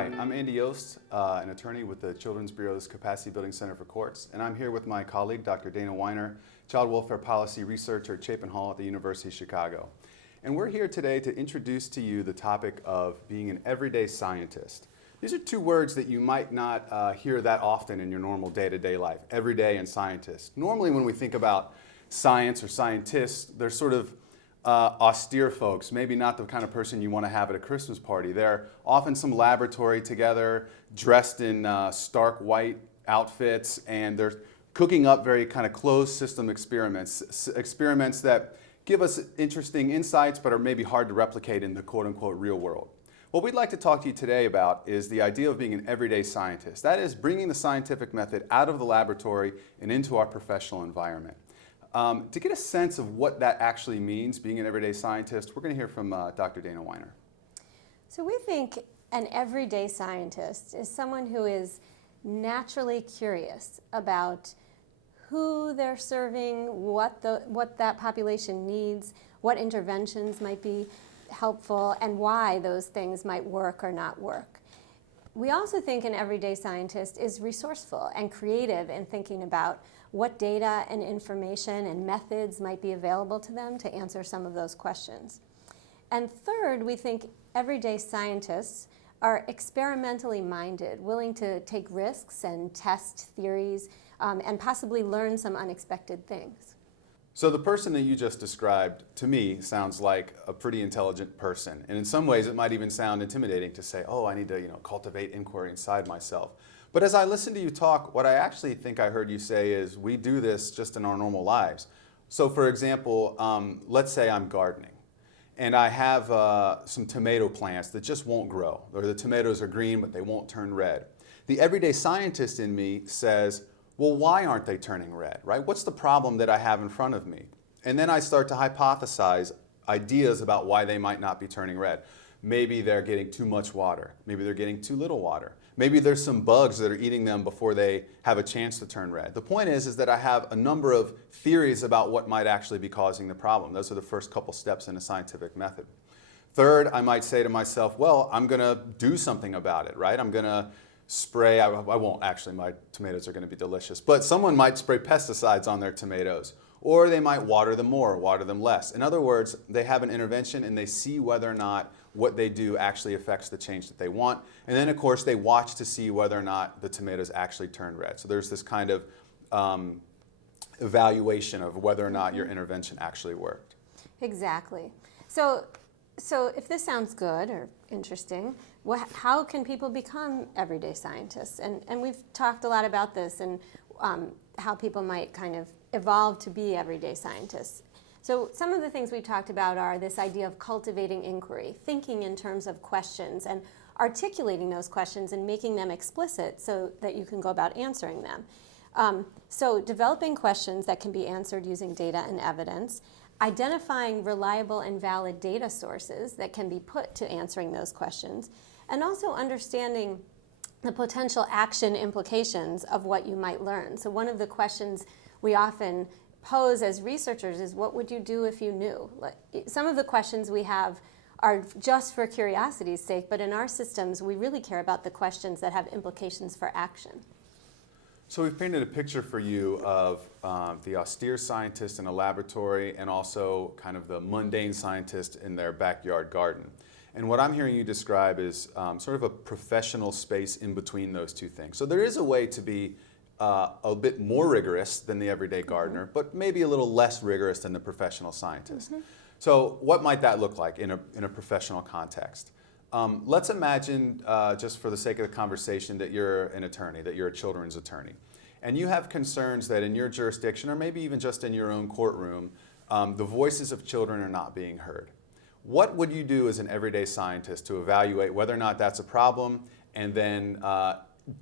Hi, I'm Andy Yost, an attorney with the Children's Bureau's Capacity Building Center for Courts, and I'm here with my colleague, Dr. Dana Weiner, Child Welfare Policy Researcher at Chapin Hall at the University of Chicago. And we're here today to introduce to you the topic of being an everyday scientist. These are two words that you might not hear that often in your normal day-to-day life, everyday and scientist. Normally when we think about science or scientists, they're sort of austere folks, maybe not the kind of person you want to have at a Christmas party. They're often some laboratory together, dressed in stark white outfits, and they're cooking up very kind of closed system experiments, experiments that give us interesting insights but are maybe hard to replicate in the quote-unquote real world. What we'd like to talk to you today about is the idea of being an everyday scientist. That is, bringing the scientific method out of the laboratory and into our professional environment. To get a sense of what that actually means, being an everyday scientist, we're going to hear from Dr. Dana Weiner. So we think an everyday scientist is someone who is naturally curious about who they're serving, what that population needs, what interventions might be helpful, and why those things might work or not work. We also think an everyday scientist is resourceful and creative in thinking about what data and information and methods might be available to them to answer some of those questions. And third, we think everyday scientists are experimentally minded, willing to take risks and test theories, and possibly learn some unexpected things. So the person that you just described, to me, sounds like a pretty intelligent person. And in some ways, it might even sound intimidating to say, oh, I need to cultivate inquiry inside myself. But as I listen to you talk, what I actually think I heard you say is we do this just in our normal lives. So for example, let's say I'm gardening and I have some tomato plants that just won't grow, or the tomatoes are green but they won't turn red. The everyday scientist in me says, well, why aren't they turning red, right? What's the problem that I have in front of me? And then I start to hypothesize ideas about why they might not be turning red. Maybe they're getting too much water. Maybe they're getting too little water. Maybe there's some bugs that are eating them before they have a chance to turn red. The point is that I have a number of theories about what might actually be causing the problem. Those are the first couple steps in a scientific method. Third, I might say to myself, well, I'm going to do something about it, right? I'm going to spray, I won't actually, my tomatoes are going to be delicious, but someone might spray pesticides on their tomatoes, or they might water them more, water them less. In other words, they have an intervention and they see whether or not what they do actually affects the change that they want. And then of course they watch to see whether or not the tomatoes actually turn red. So there's this kind of evaluation of whether or not your intervention actually worked. Exactly. So if this sounds good or interesting, how can people become everyday scientists? And we've talked a lot about this and how people might kind of evolve to be everyday scientists. So some of the things we've talked about are this idea of cultivating inquiry, thinking in terms of questions and articulating those questions and making them explicit so that you can go about answering them. So developing questions that can be answered using data and evidence, identifying reliable and valid data sources that can be put to answering those questions, and also understanding the potential action implications of what you might learn. So one of the questions we often pose as researchers is, what would you do if you knew? Some of the questions we have are just for curiosity's sake, but in our systems we really care about the questions that have implications for action. So we've painted a picture for you of the austere scientist in a laboratory and also kind of the mundane scientist in their backyard garden. And what I'm hearing you describe is sort of a professional space in between those two things. So there is a way to be a bit more rigorous than the everyday gardener, but maybe a little less rigorous than the professional scientist. So what might that look like in a professional context? Let's imagine, just for the sake of the conversation, that you're an attorney, that you're a children's attorney. And you have concerns that in your jurisdiction, or maybe even just in your own courtroom, the voices of children are not being heard. What would you do as an everyday scientist to evaluate whether or not that's a problem and then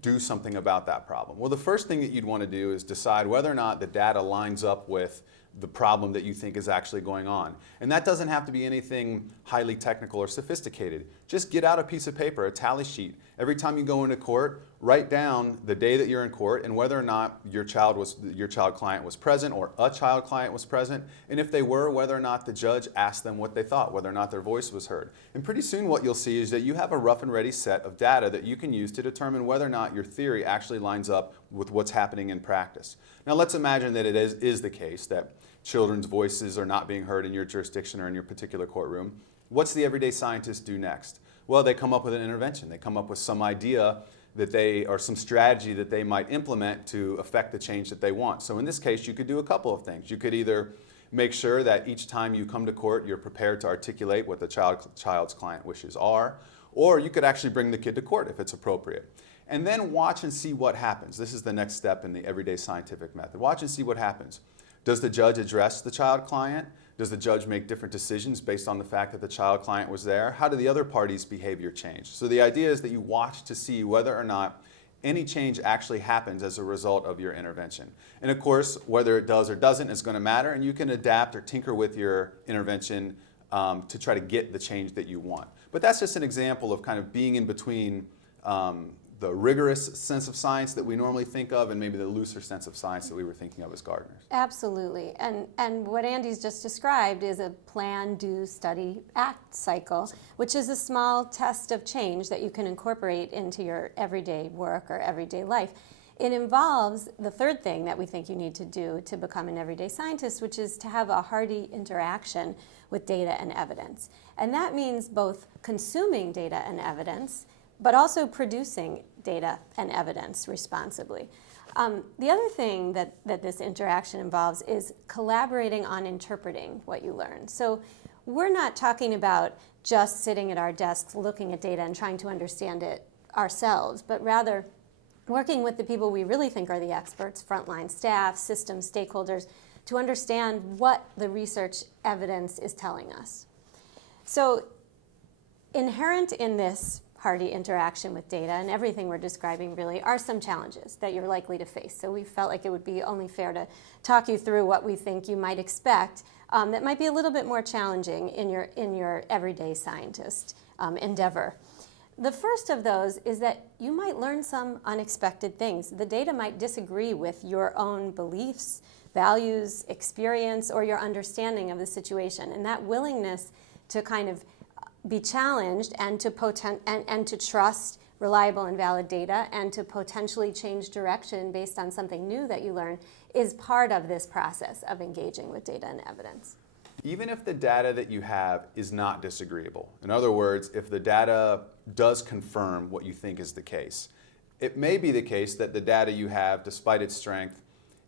do something about that problem? Well, the first thing that you'd want to do is decide whether or not the data lines up with the problem that you think is actually going on. And that doesn't have to be anything highly technical or sophisticated. Just get out a piece of paper, a tally sheet. Every time you go into court, write down the day that you're in court and whether or not your child client was present or a child client was present. And if they were, whether or not the judge asked them what they thought, whether or not their voice was heard. And pretty soon what you'll see is that you have a rough and ready set of data that you can use to determine whether or not your theory actually lines up with what's happening in practice. Now let's imagine that it is the case that children's voices are not being heard in your jurisdiction or in your particular courtroom. What's the everyday scientist do next? Well, they come up with an intervention. They come up with some idea or some strategy that they might implement to affect the change that they want. So in this case, you could do a couple of things. You could either make sure that each time you come to court, you're prepared to articulate what the child's client wishes are, or you could actually bring the kid to court if it's appropriate. And then watch and see what happens. This is the next step in the everyday scientific method. Watch and see what happens. Does the judge address the child client? Does the judge make different decisions based on the fact that the child client was there? How do the other parties' behavior change? So the idea is that you watch to see whether or not any change actually happens as a result of your intervention. And of course, whether it does or doesn't is going to matter, and you can adapt or tinker with your intervention to try to get the change that you want. But that's just an example of kind of being in between the rigorous sense of science that we normally think of and maybe the looser sense of science that we were thinking of as gardeners. Absolutely. And what Andy's just described is a plan, do, study, act cycle, which is a small test of change that you can incorporate into your everyday work or everyday life. It involves the third thing that we think you need to do to become an everyday scientist, which is to have a hearty interaction with data and evidence. And that means both consuming data and evidence, but also producing data and evidence responsibly. The other thing that this interaction involves is collaborating on interpreting what you learn. So we're not talking about just sitting at our desks looking at data and trying to understand it ourselves, but rather working with the people we really think are the experts, frontline staff, system stakeholders, to understand what the research evidence is telling us. So inherent in this hearty interaction with data and everything we're describing really are some challenges that you're likely to face. So we felt like it would be only fair to talk you through what we think you might expect that might be a little bit more challenging in your everyday scientist endeavor. The first of those is that you might learn some unexpected things. The data might disagree with your own beliefs, values, experience, or your understanding of the situation. And that willingness to kind of be challenged and to trust reliable and valid data and to potentially change direction based on something new that you learn is part of this process of engaging with data and evidence. Even if the data that you have is not disagreeable, in other words, if the data does confirm what you think is the case, it may be the case that the data you have, despite its strength,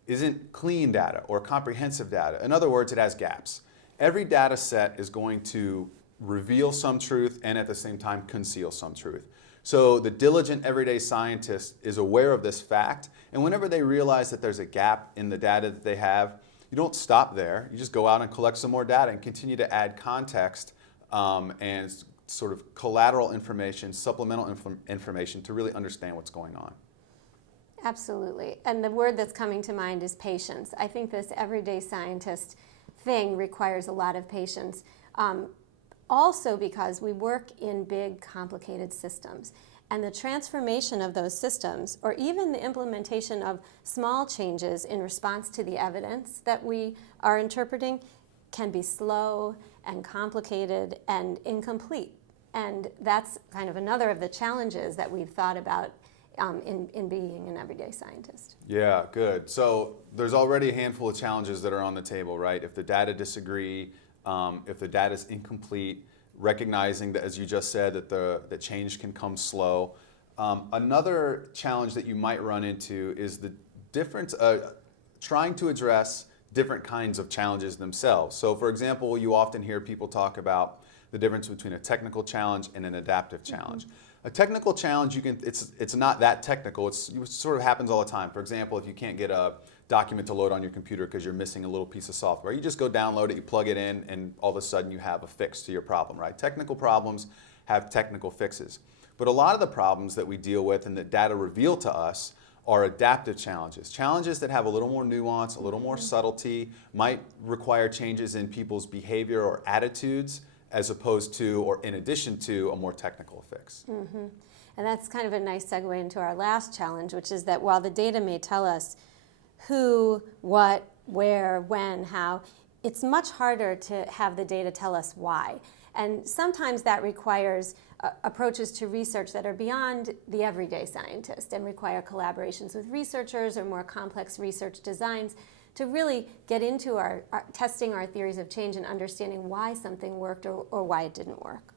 isn't clean data or comprehensive data. In other words, it has gaps. Every data set is going to reveal some truth and at the same time conceal some truth. So the diligent everyday scientist is aware of this fact, and whenever they realize that there's a gap in the data that they have, you don't stop there. You just go out and collect some more data and continue to add context and sort of collateral information, supplemental information to really understand what's going on. Absolutely. And the word that's coming to mind is patience. I think this everyday scientist thing requires a lot of patience. Also because we work in big, complicated systems. And the transformation of those systems, or even the implementation of small changes in response to the evidence that we are interpreting, can be slow and complicated and incomplete. And that's kind of another of the challenges that we've thought about in being an everyday scientist. Yeah, good. So there's already a handful of challenges that are on the table, right? If the data disagree, if the data is incomplete, recognizing that, as you just said, that the change can come slow. Another challenge that you might run into is the difference, trying to address different kinds of challenges themselves. So for example, you often hear people talk about the difference between a technical challenge and an adaptive challenge. A technical challenge, it's not that technical. It sort of happens all the time. For example, if you can't get a document to load on your computer because you're missing a little piece of software, you just go download it, you plug it in, and all of a sudden you have a fix to your problem, right? Technical problems have technical fixes. But a lot of the problems that we deal with and that data reveal to us are adaptive challenges. Challenges that have a little more nuance, a little more subtlety, might require changes in people's behavior or attitudes as opposed to, or in addition to, a more technical fix. And that's kind of a nice segue into our last challenge, which is that while the data may tell us who, what, where, when, how, it's much harder to have the data tell us why. And sometimes that requires approaches to research that are beyond the everyday scientist and require collaborations with researchers or more complex research designs to really get into our testing our theories of change and understanding why something worked or why it didn't work.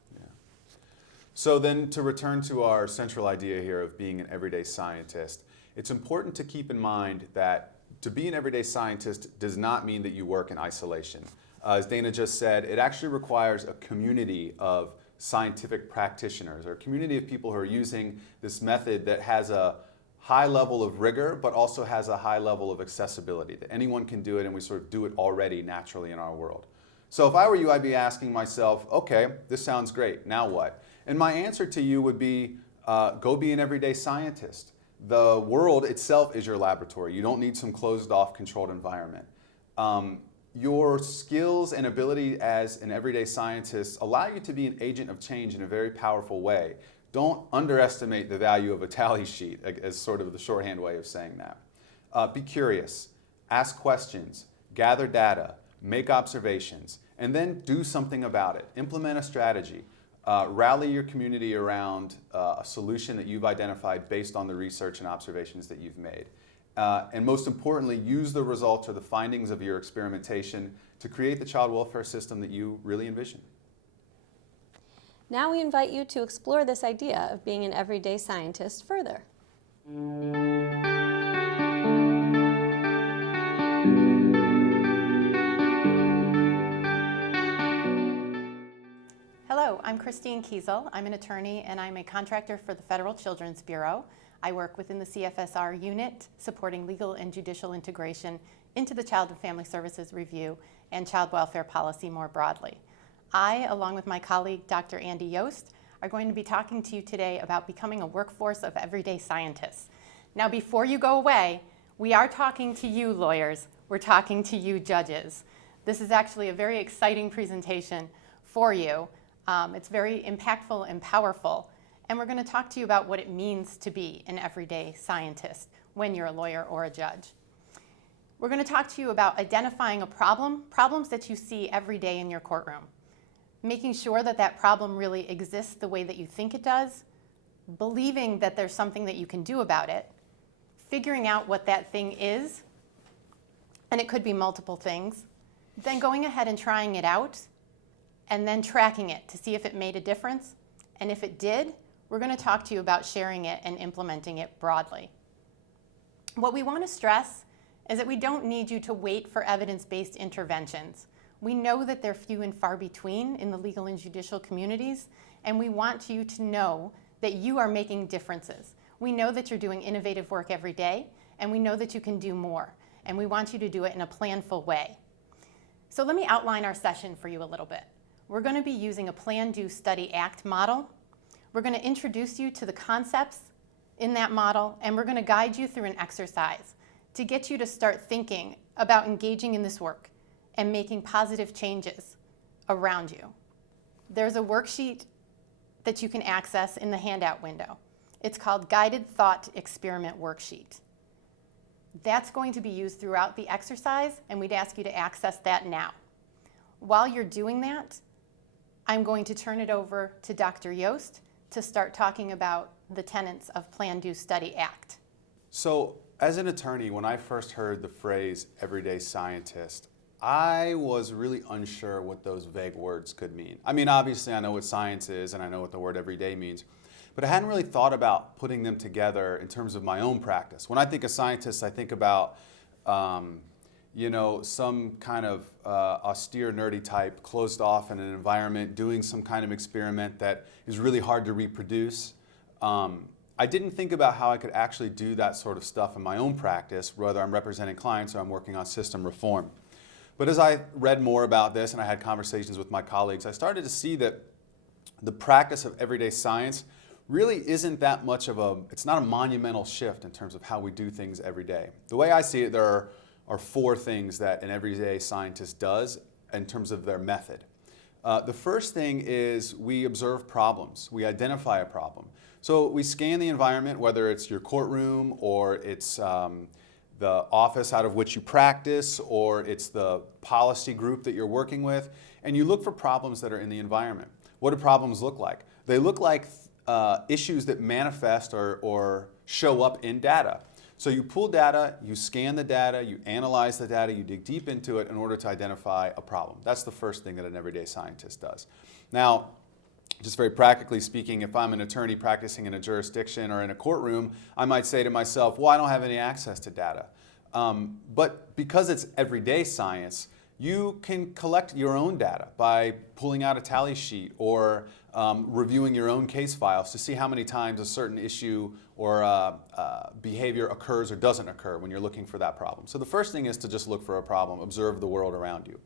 So then, to return to our central idea here of being an everyday scientist, it's important to keep in mind that to be an everyday scientist does not mean that you work in isolation. As Dana just said, it actually requires a community of scientific practitioners, or a community of people who are using this method that has a high level of rigor, but also has a high level of accessibility, that anyone can do it and we sort of do it already naturally in our world. So if I were you, I'd be asking myself, okay, this sounds great, now what? And my answer to you would be, go be an everyday scientist. The world itself is your laboratory. You don't need some closed off controlled environment. Your skills and ability as an everyday scientist allow you to be an agent of change in a very powerful way. Don't underestimate the value of a tally sheet, as sort of the shorthand way of saying that. Be curious, ask questions, gather data, make observations, and then do something about it. Implement a strategy. Rally your community around a solution that you've identified based on the research and observations that you've made. And most importantly, use the results or the findings of your experimentation to create the child welfare system that you really envision. Now we invite you to explore this idea of being an everyday scientist further. Hello, I'm Christine Kiesel. I'm an attorney and I'm a contractor for the Federal Children's Bureau. I work within the CFSR unit supporting legal and judicial integration into the Child and Family Services Review and child welfare policy more broadly. I, along with my colleague Dr. Andy Yost, are going to be talking to you today about becoming a workforce of everyday scientists. Now, before you go away, we are talking to you lawyers. We're talking to you judges. This is actually a very exciting presentation for you. It's very impactful and powerful. And we're going to talk to you about what it means to be an everyday scientist when you're a lawyer or a judge. We're going to talk to you about identifying a problems that you see every day in your courtroom, making sure that that problem really exists the way that you think it does, believing that there's something that you can do about it, figuring out what that thing is, and it could be multiple things, then going ahead and trying it out, and then tracking it to see if it made a difference. And if it did, we're going to talk to you about sharing it and implementing it broadly. What we want to stress is that we don't need you to wait for evidence-based interventions. We know that they're few and far between in the legal and judicial communities, and we want you to know that you are making differences. We know that you're doing innovative work every day, and we know that you can do more, and we want you to do it in a planful way. So let me outline our session for you a little bit. We're going to be using a Plan, Do, Study, Act model. We're going to introduce you to the concepts in that model, and we're going to guide you through an exercise to get you to start thinking about engaging in this work and making positive changes around you. There's a worksheet that you can access in the handout window. It's called Guided Thought Experiment Worksheet. That's going to be used throughout the exercise, and we'd ask you to access that now. While you're doing that, I'm going to turn it over to Dr. Yost to start talking about the tenets of Plan, Do, Study, Act. So, as an attorney, when I first heard the phrase everyday scientist, I was really unsure what those vague words could mean. I mean, obviously I know what science is and I know what the word everyday means, but I hadn't really thought about putting them together in terms of my own practice. When I think of scientists, I think about some kind of austere, nerdy type, closed off in an environment, doing some kind of experiment that is really hard to reproduce. I didn't think about how I could actually do that sort of stuff in my own practice, whether I'm representing clients or I'm working on system reform. But as I read more about this and I had conversations with my colleagues, I started to see that the practice of everyday science really isn't that much of it's not a monumental shift in terms of how we do things every day. The way I see it, there are four things that an everyday scientist does in terms of their method. The first thing is we observe problems. We identify a problem. So we scan the environment, whether it's your courtroom or it's the office out of which you practice, or it's the policy group that you're working with, and you look for problems that are in the environment. What do problems look like? They look like issues that manifest or show up in data. So you pull data, you scan the data, you analyze the data, you dig deep into it in order to identify a problem. That's the first thing that an everyday scientist does. Now, just very practically speaking, if I'm an attorney practicing in a jurisdiction or in a courtroom, I might say to myself, well, I don't have any access to data. But because it's everyday science, you can collect your own data by pulling out a tally sheet or reviewing your own case files to see how many times a certain issue or behavior occurs or doesn't occur when you're looking for that problem. So the first thing is to just look for a problem, observe the world around you.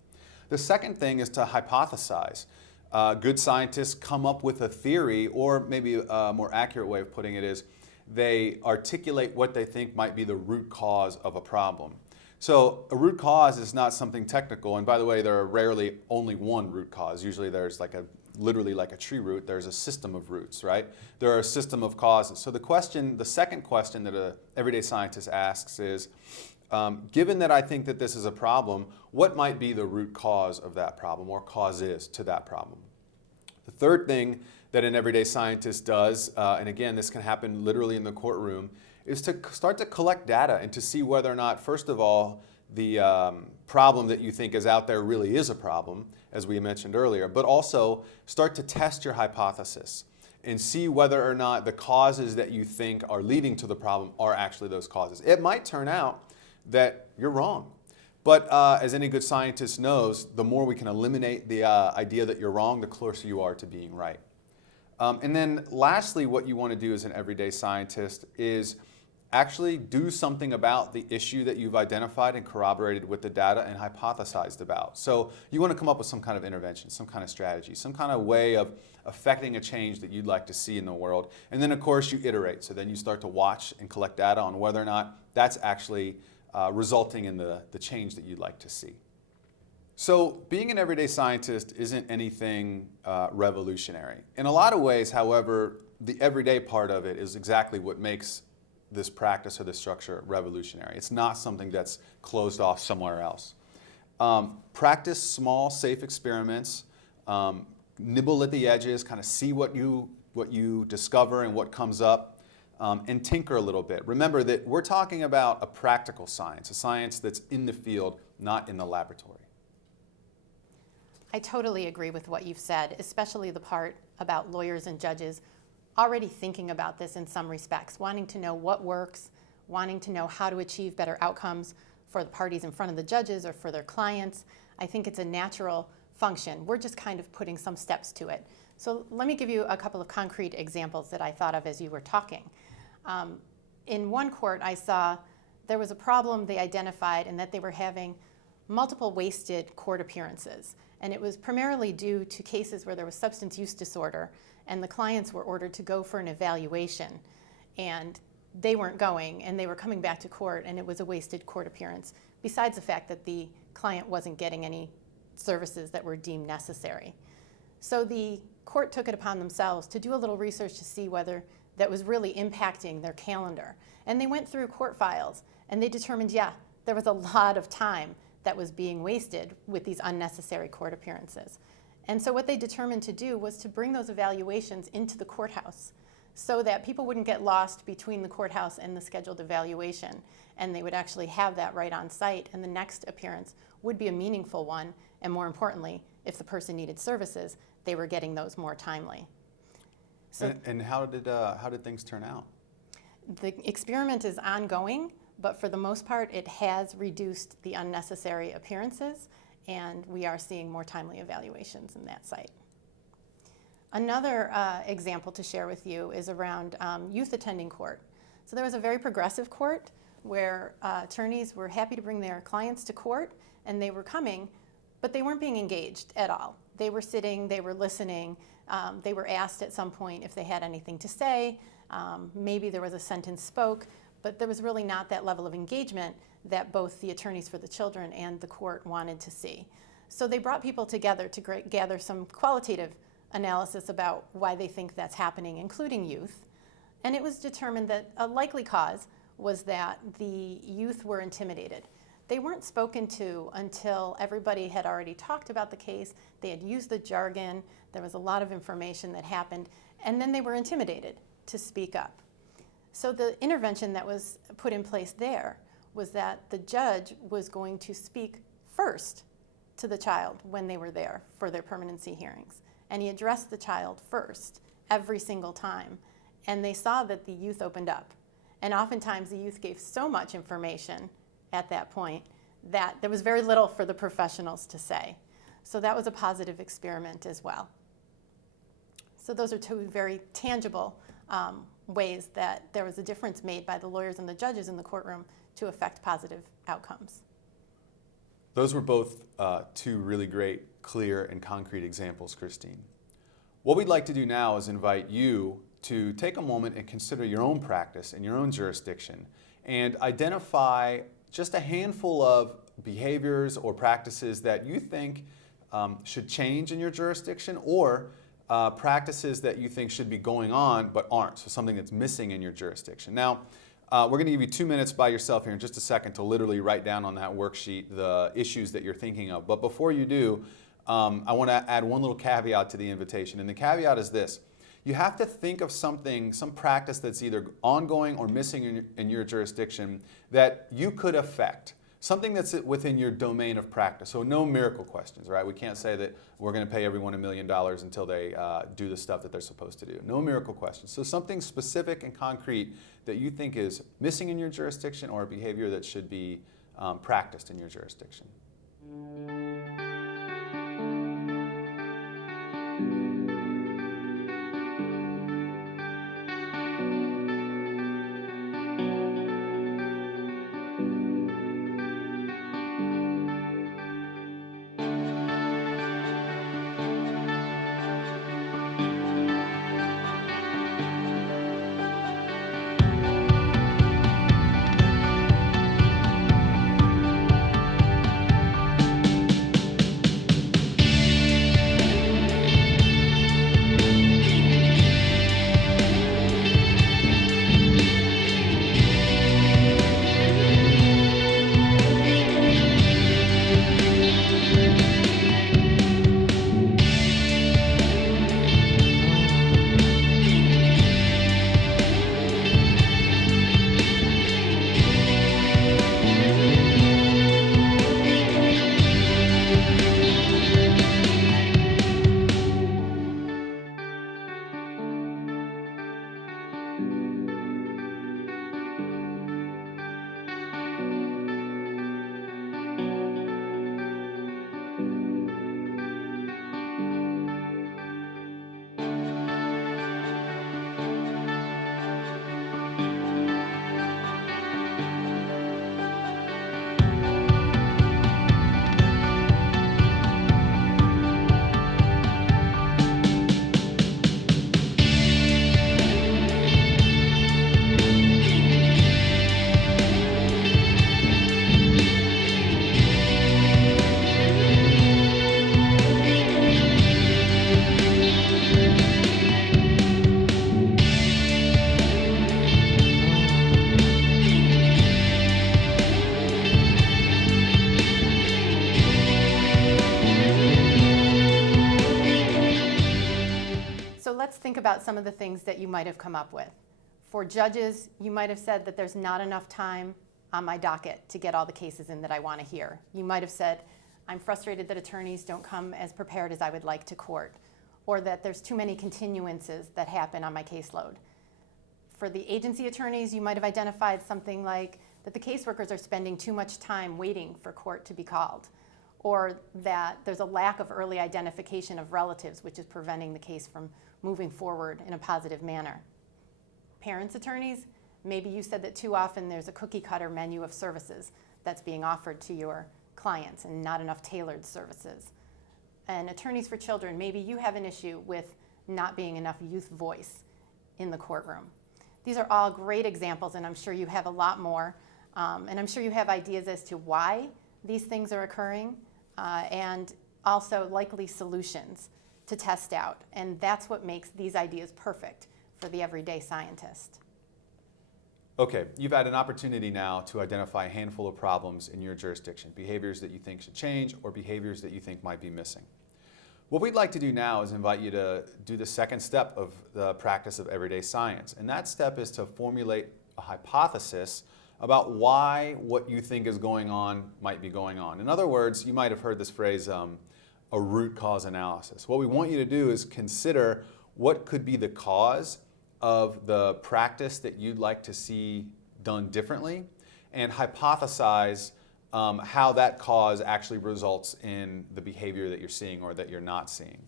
The second thing is to hypothesize. Good scientists come up with a theory, or maybe a more accurate way of putting it is they articulate what they think might be the root cause of a problem. So a root cause is not something technical, and by the way, there are rarely only one root cause. Usually there's literally like a tree root, there's a system of roots, right? There are a system of causes. So the second question that an everyday scientist asks is, given that I think that this is a problem, what might be the root cause of that problem or causes to that problem? The third thing that an everyday scientist does, and again, this can happen literally in the courtroom, is to start to collect data and to see whether or not, first of all, the problem that you think is out there really is a problem, as we mentioned earlier, but also start to test your hypothesis and see whether or not the causes that you think are leading to the problem are actually those causes. It might turn out that you're wrong. But as any good scientist knows, the more we can eliminate the idea that you're wrong, the closer you are to being right. And then lastly, what you want to do as an everyday scientist is actually do something about the issue that you've identified and corroborated with the data and hypothesized about. So you want to come up with some kind of intervention, some kind of strategy, some kind of way of affecting a change that you'd like to see in the world. And then of course you iterate. So then you start to watch and collect data on whether or not that's actually resulting in the change that you'd like to see. So being an everyday scientist isn't anything revolutionary. In a lot of ways, however, the everyday part of it is exactly what makes this practice or this structure revolutionary. It's not something that's closed off somewhere else. Practice small, safe experiments, nibble at the edges, kind of see what you discover and what comes up, and tinker a little bit. Remember that we're talking about a practical science, a science that's in the field, not in the laboratory. I totally agree with what you've said, especially the part about lawyers and judges already thinking about this in some respects, wanting to know what works, wanting to know how to achieve better outcomes for the parties in front of the judges or for their clients. I think it's a natural function. We're just kind of putting some steps to it. So let me give you a couple of concrete examples that I thought of as you were talking. In one court, I saw there was a problem they identified and that they were having multiple wasted court appearances. And it was primarily due to cases where there was substance use disorder and the clients were ordered to go for an evaluation and they weren't going and they were coming back to court and it was a wasted court appearance, besides the fact that the client wasn't getting any services that were deemed necessary. So the court took it upon themselves to do a little research to see whether that was really impacting their calendar. And they went through court files and they determined, yeah, there was a lot of time that was being wasted with these unnecessary court appearances. And so what they determined to do was to bring those evaluations into the courthouse so that people wouldn't get lost between the courthouse and the scheduled evaluation, and they would actually have that right on site, and the next appearance would be a meaningful one, and more importantly, if the person needed services, they were getting those more timely. So And how did things turn out? the experiment is ongoing, but for the most part, it has reduced the unnecessary appearances, and we are seeing more timely evaluations in that site. Another example to share with you is around youth attending court. So there was a very progressive court where attorneys were happy to bring their clients to court, and they were coming but they weren't being engaged at all. They were sitting, they were listening, they were asked at some point if they had anything to say, maybe there was a sentence spoke, but there was really not that level of engagement that both the attorneys for the children and the court wanted to see. So they brought people together to gather some qualitative analysis about why they think that's happening, including youth. And it was determined that a likely cause was that the youth were intimidated. They weren't spoken to until everybody had already talked about the case, they had used the jargon, there was a lot of information that happened, and then they were intimidated to speak up. So the intervention that was put in place there was that the judge was going to speak first to the child when they were there for their permanency hearings. And he addressed the child first every single time. And they saw that the youth opened up. And oftentimes the youth gave so much information at that point that there was very little for the professionals to say. So that was a positive experiment as well. So those are two very tangible ways that there was a difference made by the lawyers and the judges in the courtroom to affect positive outcomes. Those were both two really great, clear, and concrete examples, Christine. What we'd like to do now is invite you to take a moment and consider your own practice in your own jurisdiction and identify just a handful of behaviors or practices that you think should change in your jurisdiction, or practices that you think should be going on but aren't, so something that's missing in your jurisdiction. Now, we're going to give you 2 minutes by yourself here in just a second to literally write down on that worksheet the issues that you're thinking of. But before you do, I want to add one little caveat to the invitation, and the caveat is this. You have to think of something, some practice that's either ongoing or missing in your jurisdiction that you could affect. Something that's within your domain of practice. So no miracle questions, right? We can't say that we're going to pay everyone $1 million until they do the stuff that they're supposed to do. No miracle questions. So something specific and concrete that you think is missing in your jurisdiction, or a behavior that should be practiced in your jurisdiction. Let's think about some of the things that you might have come up with. For judges, you might have said that there's not enough time on my docket to get all the cases in that I want to hear. You might have said, I'm frustrated that attorneys don't come as prepared as I would like to court, or that there's too many continuances that happen on my caseload. For the agency attorneys, you might have identified something like that the caseworkers are spending too much time waiting for court to be called, or that there's a lack of early identification of relatives, which is preventing the case from moving forward in a positive manner. Parents' attorneys, maybe you said that too often there's a cookie cutter menu of services that's being offered to your clients and not enough tailored services. And attorneys for children, maybe you have an issue with not being enough youth voice in the courtroom. These are all great examples, and I'm sure you have a lot more. And I'm sure you have ideas as to why these things are occurring, and also likely solutions to test out. And that's what makes these ideas perfect for the everyday scientist. Okay, you've had an opportunity now to identify a handful of problems in your jurisdiction, behaviors that you think should change or behaviors that you think might be missing. What we'd like to do now is invite you to do the second step of the practice of everyday science. And that step is to formulate a hypothesis about why what you think is going on might be going on. In other words, you might have heard this phrase, a root cause analysis. What we want you to do is consider what could be the cause of the practice that you'd like to see done differently, and hypothesize how that cause actually results in the behavior that you're seeing or that you're not seeing.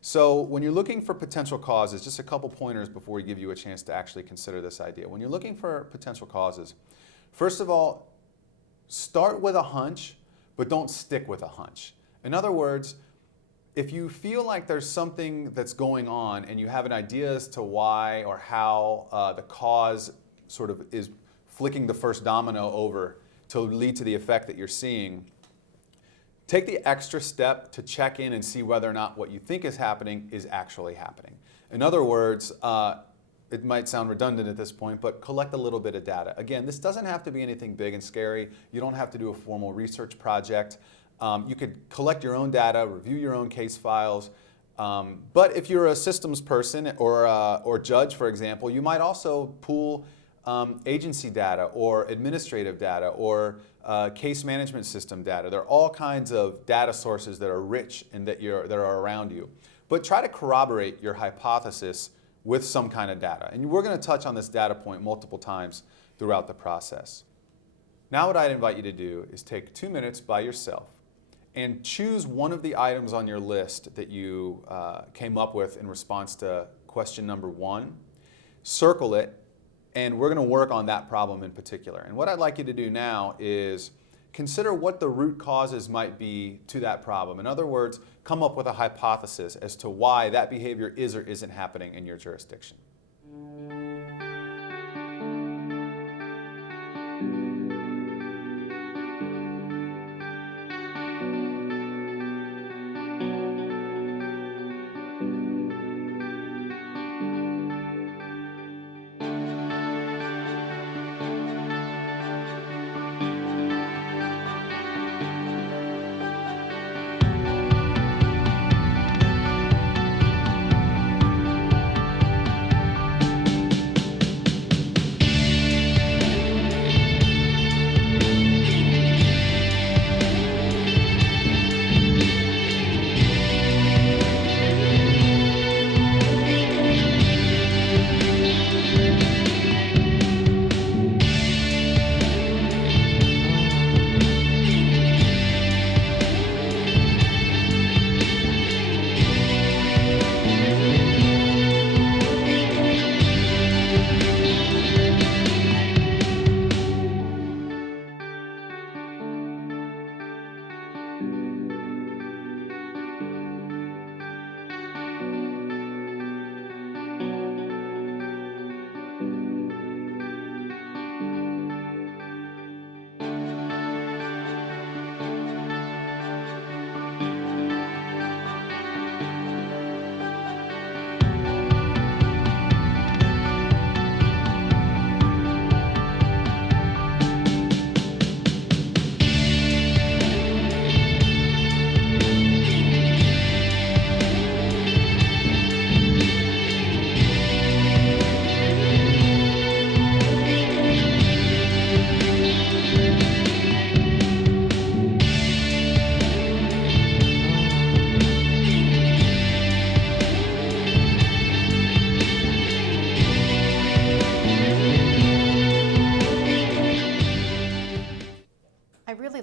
So when you're looking for potential causes, just a couple pointers before we give you a chance to actually consider this idea. When you're looking for potential causes, first of all, start with a hunch, but don't stick with a hunch. In other words, if you feel like there's something that's going on and you have an idea as to why or how the cause sort of is flicking the first domino over to lead to the effect that you're seeing, take the extra step to check in and see whether or not what you think is happening is actually happening. In other words, it might sound redundant at this point, but collect a little bit of data. Again, this doesn't have to be anything big and scary. You don't have to do a formal research project. You could collect your own data, review your own case files. But if you're a systems person or judge, for example, you might also pool agency data or administrative data or case management system data. There are all kinds of data sources that are rich and that are around you. But try to corroborate your hypothesis with some kind of data. And we're going to touch on this data point multiple times throughout the process. Now what I'd invite you to do is take 2 minutes by yourself and choose one of the items on your list that you came up with in response to question number 1, circle it, and we're going to work on that problem in particular. And what I'd like you to do now is consider what the root causes might be to that problem. In other words, come up with a hypothesis as to why that behavior is or isn't happening in your jurisdiction.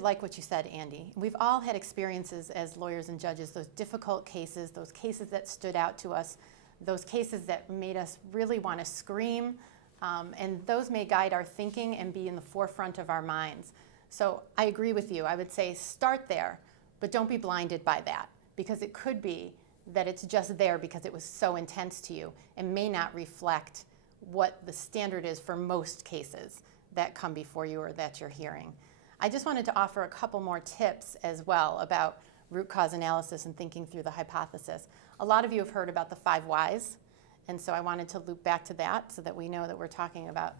Like what you said, Andy. We've all had experiences as lawyers and judges, those difficult cases, those cases that stood out to us, those cases that made us really want to scream, and those may guide our thinking and be in the forefront of our minds. So I agree with you. I would say start there, but don't be blinded by that, because it could be that it's just there because it was so intense to you and may not reflect what the standard is for most cases that come before you or that you're hearing. I just wanted to offer a couple more tips as well about root cause analysis and thinking through the hypothesis. A lot of you have heard about the 5 whys, and so I wanted to loop back to that so that we know that we're talking about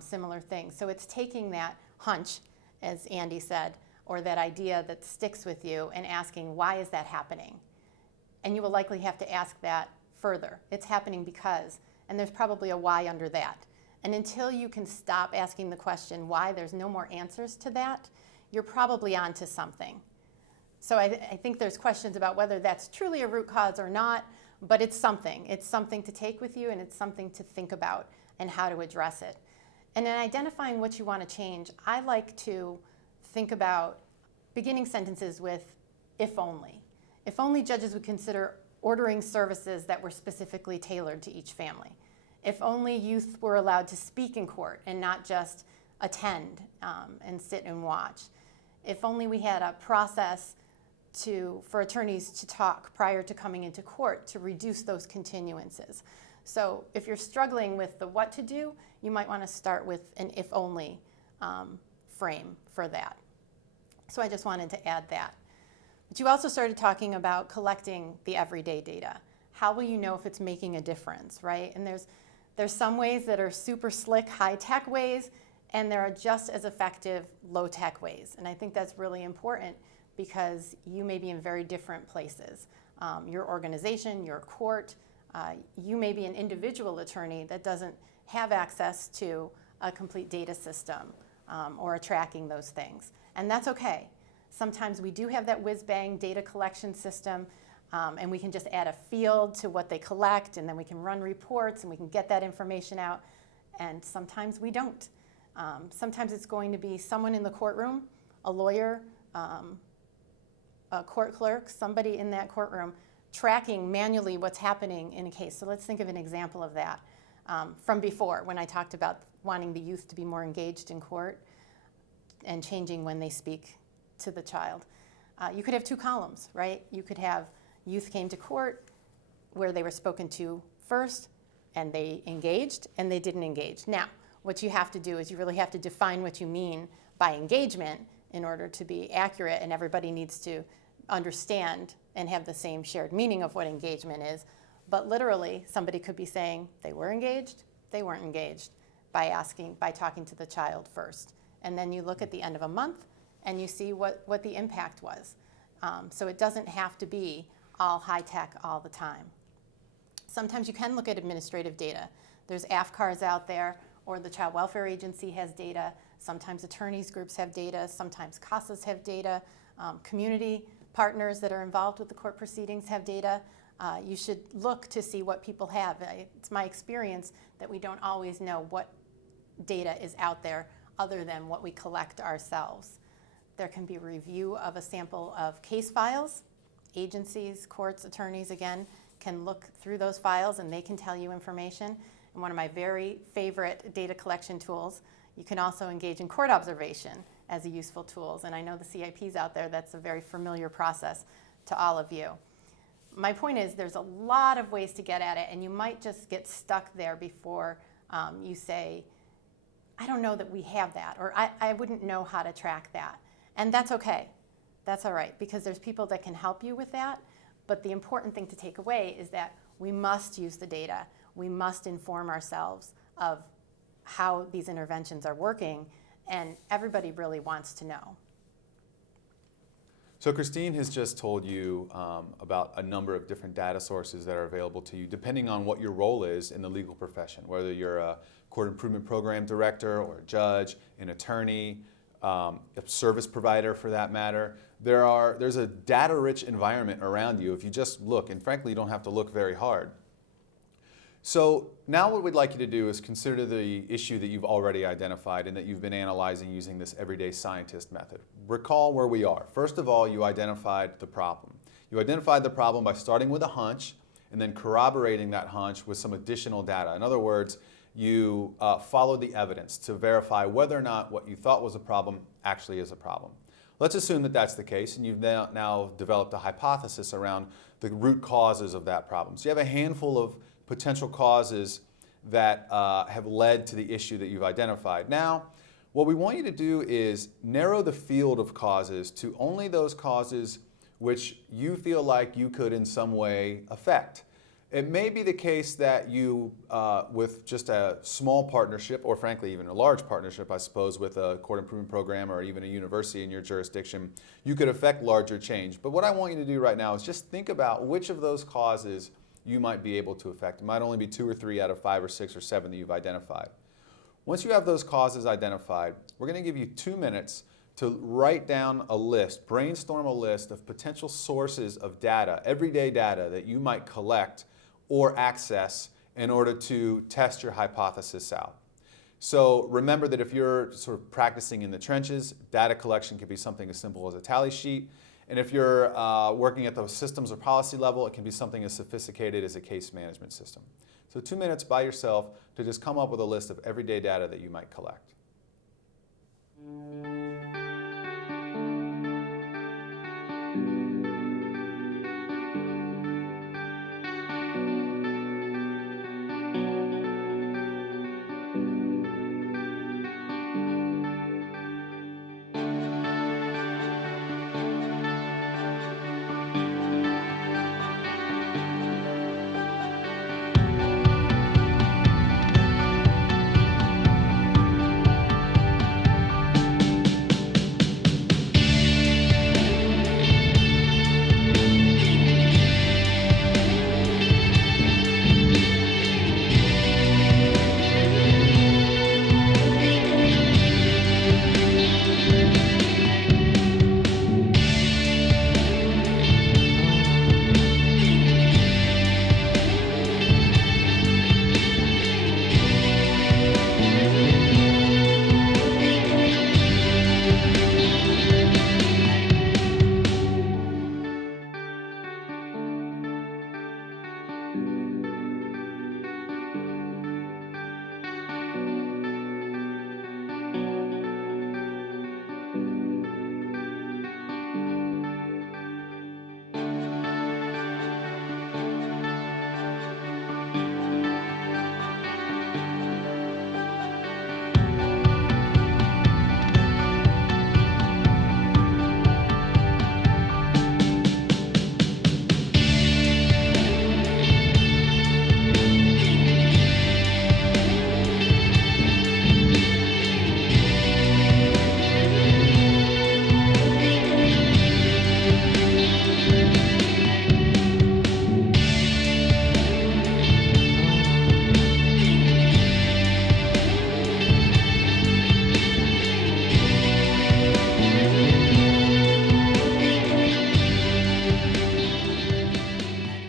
similar things. So it's taking that hunch, as Andy said, or that idea that sticks with you and asking, why is that happening? And you will likely have to ask that further. It's happening because, and there's probably a why under that. And until you can stop asking the question why, there's no more answers to that, you're probably onto something. So I think there's questions about whether that's truly a root cause or not, but it's something. It's something to take with you, and it's something to think about and how to address it. And in identifying what you want to change, I like to think about beginning sentences with if only. If only judges would consider ordering services that were specifically tailored to each family. If only youth were allowed to speak in court and not just attend and sit and watch. If only we had a process for attorneys to talk prior to coming into court to reduce those continuances. So if you're struggling with the what to do, you might want to start with an if only frame for that. So I just wanted to add that. But you also started talking about collecting the everyday data. How will you know if it's making a difference, right? And there's some ways that are super slick, high-tech ways, and there are just as effective low-tech ways. And I think that's really important because you may be in very different places. Your organization, your court, you may be an individual attorney that doesn't have access to a complete data system or tracking those things. And that's okay. Sometimes we do have that whiz-bang data collection system, and we can just add a field to what they collect, and then we can run reports, and we can get that information out. And sometimes we don't. Sometimes it's going to be someone in the courtroom, a lawyer, a court clerk, somebody in that courtroom tracking manually what's happening in a case. So let's think of an example of that from before, when I talked about wanting the youth to be more engaged in court and changing when they speak to the child. You could have 2 columns, right? You could have youth came to court where they were spoken to first, and they engaged, and they didn't engage. Now, what you have to do is you really have to define what you mean by engagement in order to be accurate, and everybody needs to understand and have the same shared meaning of what engagement is. But literally, somebody could be saying they were engaged, they weren't engaged, by talking to the child first. And then you look at the end of a month, and you see what the impact was. So it doesn't have to be all high-tech all the time. Sometimes you can look at administrative data. There's AFCARs out there, or the Child Welfare Agency has data. Sometimes attorneys groups have data. Sometimes CASAs have data. Community partners that are involved with the court proceedings have data. You should look to see what people have. It's my experience that we don't always know what data is out there other than what we collect ourselves. There can be a review of a sample of case files. Agencies, courts, attorneys, again, can look through those files and they can tell you information. And one of my very favorite data collection tools, you can also engage in court observation as a useful tool. And I know the CIPs out there, that's a very familiar process to all of you. My point is there's a lot of ways to get at it, and you might just get stuck there before you say, I don't know that we have that, or I wouldn't know how to track that. And that's okay. That's all right, because there's people that can help you with that. But the important thing to take away is that we must use the data. We must inform ourselves of how these interventions are working, and everybody really wants to know. So Christine has just told you about a number of different data sources that are available to you depending on what your role is in the legal profession, whether you're a court improvement program director or a judge, an attorney, a service provider for that matter. There's a data-rich environment around you if you just look, and frankly you don't have to look very hard. So now what we'd like you to do is consider the issue that you've already identified and that you've been analyzing using this everyday scientist method. Recall where we are. First of all, you identified the problem. You identified the problem by starting with a hunch and then corroborating that hunch with some additional data. In other words, you follow the evidence to verify whether or not what you thought was a problem actually is a problem. Let's assume that that's the case, and you've now developed a hypothesis around the root causes of that problem. So you have a handful of potential causes that have led to the issue that you've identified. Now, what we want you to do is narrow the field of causes to only those causes which you feel like you could in some way affect. It may be the case that you, with just a small partnership, or frankly even a large partnership, I suppose, with a court improvement program or even a university in your jurisdiction, you could affect larger change. But what I want you to do right now is just think about which of those causes you might be able to affect. It might only be 2 or 3 out of 5 or 6 or 7 that you've identified. Once you have those causes identified, we're going to give you 2 minutes to write down a list, brainstorm a list of potential sources of data, everyday data that you might collect or access in order to test your hypothesis out. So remember that if you're sort of practicing in the trenches, data collection can be something as simple as a tally sheet. And if you're working at the systems or policy level, it can be something as sophisticated as a case management system. So 2 minutes by yourself to just come up with a list of everyday data that you might collect.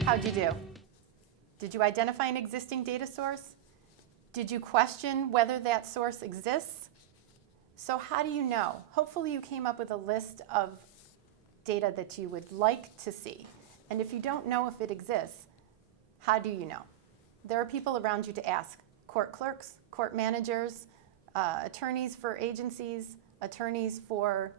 How'd you do? Did you identify an existing data source? Did you question whether that source exists? So how do you know? Hopefully you came up with a list of data that you would like to see. And if you don't know if it exists, how do you know? There are people around you to ask. Court clerks, court managers, attorneys for agencies, attorneys for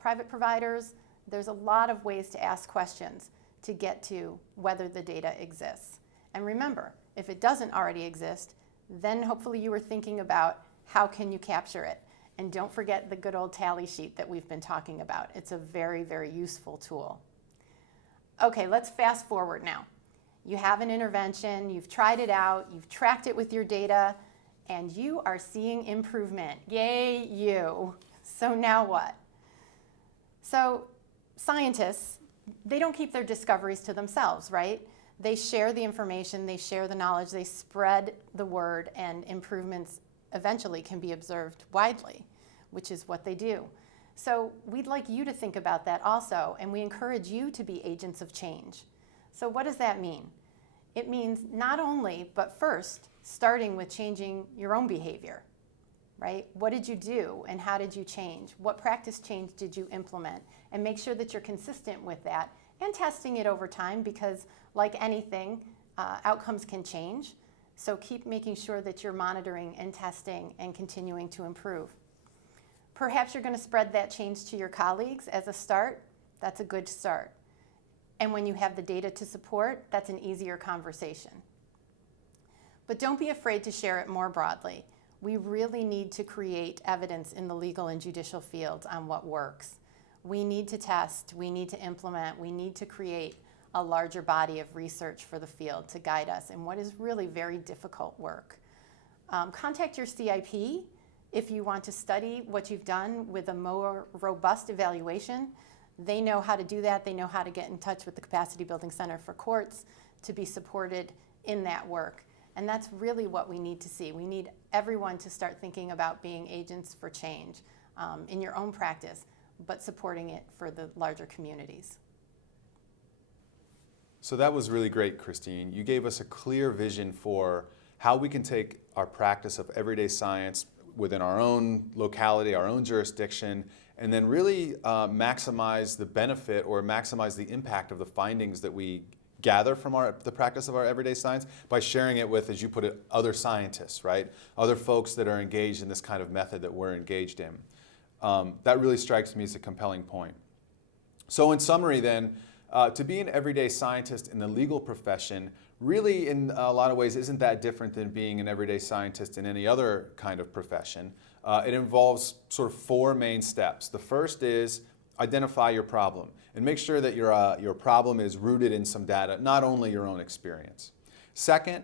private providers. There's a lot of ways to ask questions to get to whether the data exists. And remember, if it doesn't already exist, then hopefully you were thinking about how can you capture it. And don't forget the good old tally sheet that we've been talking about. It's a very, very useful tool. Okay, let's fast forward now. You have an intervention, you've tried it out, you've tracked it with your data, and you are seeing improvement. Yay, you. So now what? So scientists, they don't keep their discoveries to themselves, right? They share the information, they share the knowledge, they spread the word, and improvements eventually can be observed widely, which is what they do. So we'd like you to think about that also, and we encourage you to be agents of change. So what does that mean? It means not only, but first, starting with changing your own behavior, right? What did you do and how did you change? What practice change did you implement? And make sure that you're consistent with that and testing it over time because like anything, outcomes can change. So keep making sure that you're monitoring and testing and continuing to improve. Perhaps you're going to spread that change to your colleagues as a start. That's a good start. And when you have the data to support, that's an easier conversation. But don't be afraid to share it more broadly. We really need to create evidence in the legal and judicial fields on what works. We need to test, we need to implement, we need to create a larger body of research for the field to guide us in what is really very difficult work. Contact your CIP if you want to study what you've done with a more robust evaluation. They know how to do that. They know how to get in touch with the Capacity Building Center for Courts to be supported in that work. And that's really what we need to see. We need everyone to start thinking about being agents for change in your own practice, but supporting it for the larger communities. So that was really great, Christine. You gave us a clear vision for how we can take our practice of everyday science within our own locality, our own jurisdiction, and then really maximize the benefit or maximize the impact of the findings that we gather from the practice of our everyday science by sharing it with, as you put it, other scientists, right? Other folks that are engaged in this kind of method that we're engaged in. That really strikes me as a compelling point. So in summary then, to be an everyday scientist in the legal profession really in a lot of ways isn't that different than being an everyday scientist in any other kind of profession. It involves sort of four main steps. The first is identify your problem and make sure that your problem is rooted in some data, not only your own experience. Second,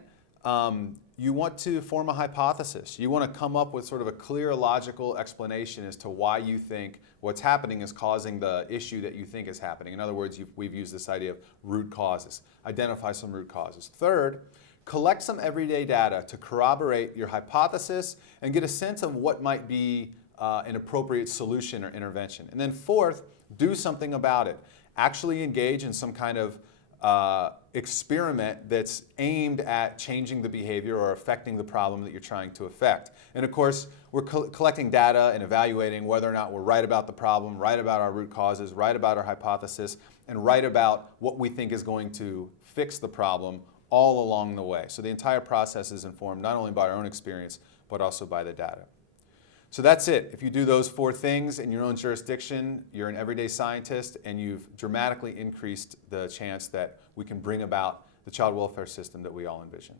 you want to form a hypothesis. You want to come up with sort of a clear, logical explanation as to why you think what's happening is causing the issue that you think is happening. In other words, we've used this idea of root causes. Identify some root causes. Third, collect some everyday data to corroborate your hypothesis and get a sense of what might be an appropriate solution or intervention. And then fourth, do something about it. Actually engage in some kind of experiment that's aimed at changing the behavior or affecting the problem that you're trying to affect. And of course, we're collecting data and evaluating whether or not we're right about the problem, right about our root causes, right about our hypothesis, and right about what we think is going to fix the problem all along the way. So the entire process is informed not only by our own experience, but also by the data. So that's it. If you do those four things in your own jurisdiction, you're an everyday scientist, and you've dramatically increased the chance that we can bring about the child welfare system that we all envision.